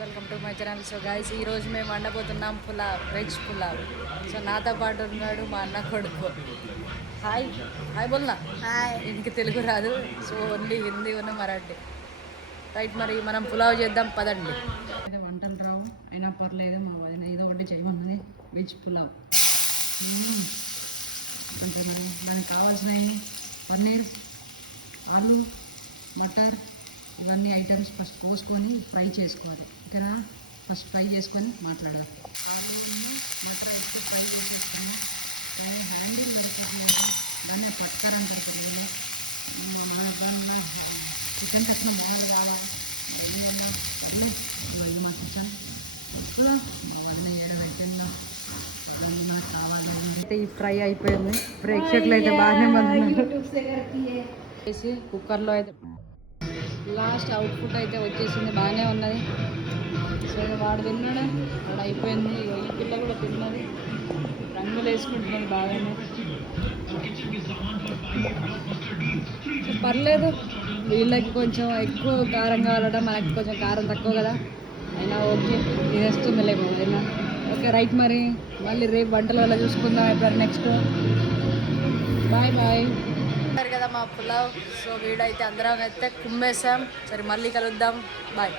Welcome to my channel. So guys ఈరోజు మేము వండబోతున్నాం పులావ్, వెజ్ పులావ్. సో నాతో పాటు ఉన్నాడు మా అన్న కొడుకు. హాయ్ హాయ్ బోల్నా. హాయ్. ఇంక తెలుగు రాదు, సో ఓన్లీ హిందీ ఉన్న మరాఠీ. రైట్, మరి మనం పులావ్ చేద్దాం పదండి. అయితే వంటలు రావు అయినా పర్లేదు, మా వదిన ఏదో ఒకటి చేయమన్నది. వెజ్ పులావ్ అంటే మరి దానికి కావాల్సినవి పన్నీర్, ఆలు, బటర్, ఇవన్నీ ఐటమ్స్ ఫస్ట్ పోసుకొని ఫ్రై చేసుకోవాలి. ఓకేనా? ఫస్ట్ ఫ్రై చేసుకొని మాట్లాడాలి. ఆలుని మాత్రం ఎక్కువ ఫ్రై చేసేసుకొని దాన్ని హ్యాండిల్ పెట్టుకోవాలి. దాన్ని పట్టుకరంటారు పిల్లలు. చికెన్ తక్కువ మోడల్ కావాలి. ఇది మా కిచెన్. మా వదిన ఏడు అయిపోయిందో కావాలి. అయితే ఈ ఫ్రై అయిపోయింది. ప్రేక్షకులు అయితే బాగానే మంది వేసి కుక్కర్లో అయితే లాస్ట్ అవుట్పుట్ అయితే వచ్చేసింది. బాగానే ఉన్నది. సో వాడు తిన్నాడు, వాడు అయిపోయింది. ఈ పిల్ల కూడా తిన్నది, రంగులు వేసుకుంటున్నది బాగానే. పర్లేదు, వీళ్ళకి కొంచెం ఎక్కువ కారం కావాలట, మనకి కొంచెం కారం తక్కువ కదా, అయినా ఓకే తినేస్తుంది లేకపోతే అయినా ఓకే. రైట్, మరి మళ్ళీ రేపు వంటల వల్ల చూసుకుందాం ఎప్పుడు నెక్స్ట్. Bye bye. కదా మా పులావ్. సో వీడైతే అందరం అయితే కుమ్మేసాం. సరే మళ్ళీ కలుద్దాం. బాయ్.